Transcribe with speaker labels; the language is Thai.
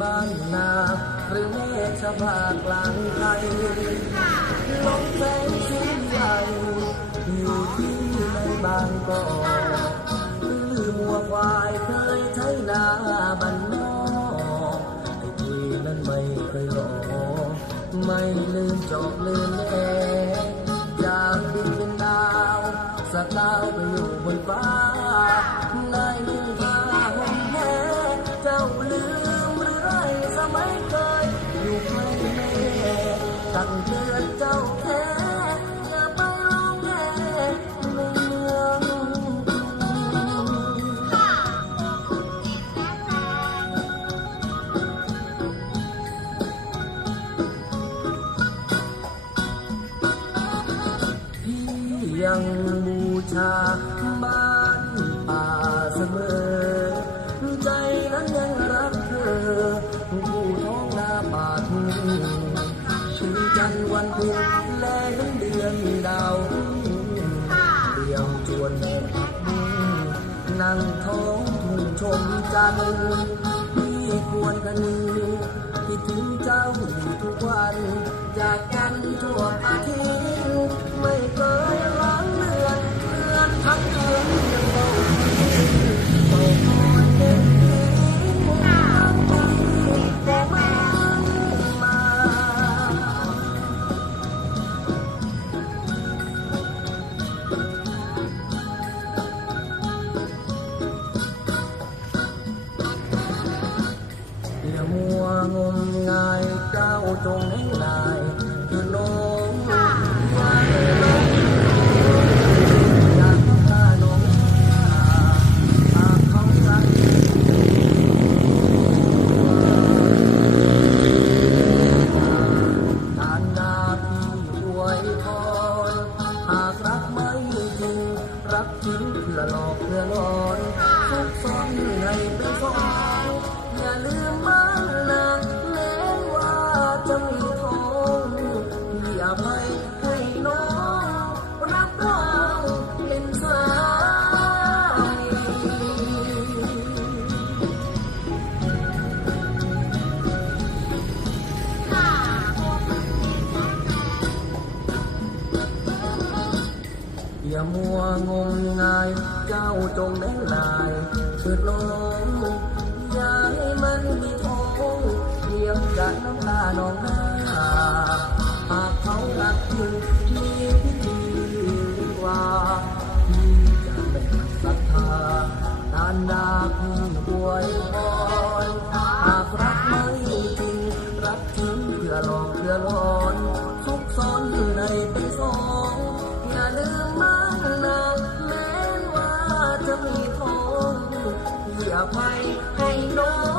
Speaker 1: บ้านนาหรือแม่สภากลางไทย
Speaker 2: ห้า
Speaker 1: ลงแสงสีใหญ่อยู่ที่ในบางกอก ไม่ลืมจบลืมแม่อยากบินเป็นดาวสตาร์ไปอยู่บนฟ้าในนุ่งผ้าห่มแพ้เจ้าลืมหรือไรสมัยเคยอยู่ใกล้แม่ตั้งเตือนเจ้า ยังบูชาบ้านป่าเสมอ ใจนั้นยังรักเธอผู้ท้องนาป่าทุ่งชื่อจันทร์วันเพ็ญแลนั้นเดือนดาวเดียวจวนแม่ผักบุ้งนั่งท้องทุ่งชมจันที่ควรกันนี้คิดถึงเจ้าอยู่ทุกวันจากกันทั่วอา จงเห็นนายคือน้องอย่าให้น้องอยากพาน้องหากเขารักทานาพี่อวยพรหากรักไม่จริงรักจริงเพื่อหลอกเพื่อหลอนทุกซ่อนให้เป็นของ อย่ามัวงมงายเจ้าจงได้ลายเถิดน้องอย่าให้มันมีท้องเพียงกันน้ำตาน้องหน้าหากเขารักจริงมีพิธีว่าที่จะเป็นศรัทธาตานดา ม้ว่าจ